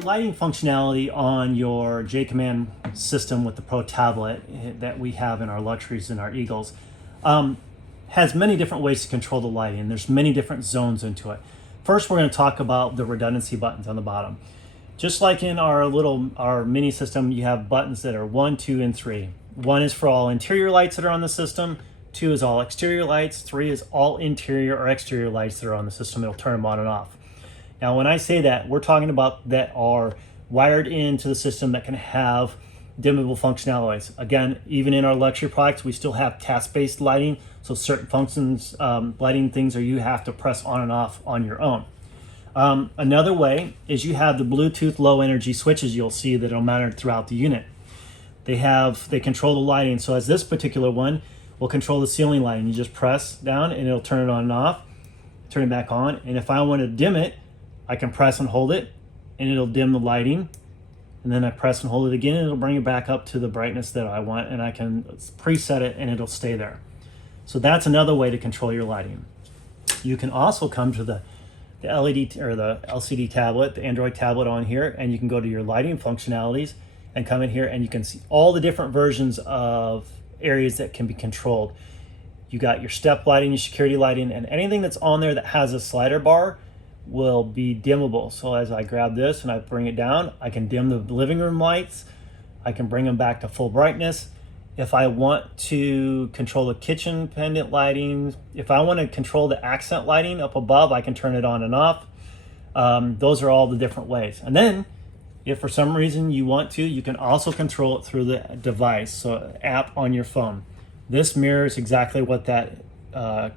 Your lighting functionality on your JAYCOMMAND system with the Pro tablet that we have in our Luxuries and our Eagles has many different ways to control the lighting. There's many different zones into it. First, we're going to talk about the redundancy buttons on the bottom. Just like in our mini system, you have buttons that are 1, 2, and 3. 1 is for all interior lights that are on the system. 2 is all exterior lights. 3 is all interior or exterior lights that are on the system. It'll turn them on and off. Now, when I say that, we're talking about that are wired into the system that can have dimmable functionalities. Again, even in our luxury products, we still have task-based lighting. So certain functions, lighting things, or you have to press on and off on your own. Another way is you have the Bluetooth low energy switches you'll see that are mounted throughout the unit. They control the lighting. So as this particular one will control the ceiling lighting. You just press down and it'll turn it on and off, turn it back on. And if I want to dim it, I can press and hold it and it'll dim the lighting. And then I press and hold it again and it'll bring it back up to the brightness that I want, and I can preset it and it'll stay there. So that's another way to control your lighting. You can also come to the LED or the LCD tablet, the Android tablet on here, and you can go to your lighting functionalities and come in here and you can see all the different versions of areas that can be controlled. You got your step lighting, your security lighting, and anything that's on there that has a slider bar will be dimmable. So as I grab this and I bring it down, I can dim the living room lights. I can bring them back to full brightness. If I want to control the kitchen pendant lighting, if I want to control the accent lighting up above, I can turn it on and off. Those are all the different ways. And then if for some reason you want to, you can also control it through the device, so app on your phone. This mirrors exactly what that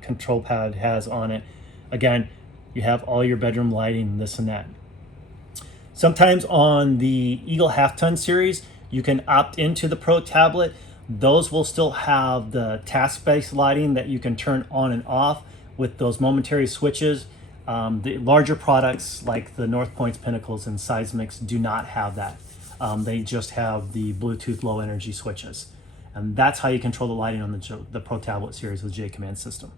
control pad has on it. Again, you have all your bedroom lighting, this and that. Sometimes on the Eagle half-ton series, you can opt into the Pro tablet. Those will still have the task-based lighting that you can turn on and off with those momentary switches. The larger products like the North Points, Pinnacles, and Seismics do not have that. They just have the Bluetooth low energy switches. And that's how you control the lighting on the Pro tablet series with JAYCOMMAND system.